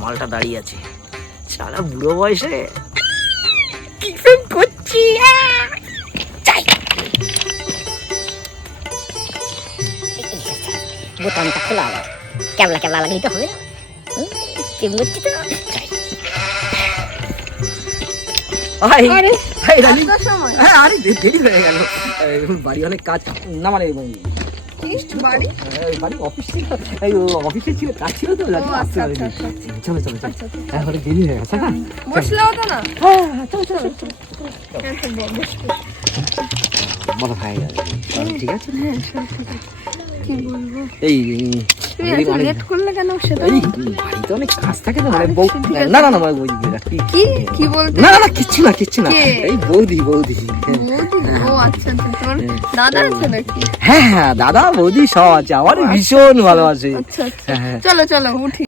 মালটা দাঁড়িয়ে আছে। সারা বুড়ো বয়সে কি ফেম করছি। যাই বোতামটা খোলা হবে, ক্যাবলা ক্যাবলা লাগলেই তো হবে। প্রেম করছি তো, যাই। আরে রানী, এত সময়? আরে দেরি হয়ে গেল, বাড়ি অনেক কাজ না, মানে কি বাড়ি? বাড়ি অফিস ছিল, অফিসে ছিল, কাজ ছিল তো, আসতে পারিনি। চলো চলো চলো, অনেক দেরি হয়ে গেছে। হ্যাঁ বসলে হতো না? চলো চলো চলো, বলো ভাই। ঠিক আছে, কি বলবো? এই তুই এত লেট করলে কেন? সেটা এই বাড়িতে অনেক কাজ থাকে তো, মানে বউ, না না না কি কি বলতে? না না কিচ্ছু না কিচ্ছু না, এই বৌদি বৌদি। ও আচ্ছা, তোমার দাদা আছে নাকি? হ্যাঁ হ্যাঁ, দাদা বৌদি সব আছে, আমার ভীষণ ভালোবাসে। আচ্ছা আচ্ছা, চলো চলো উঠি।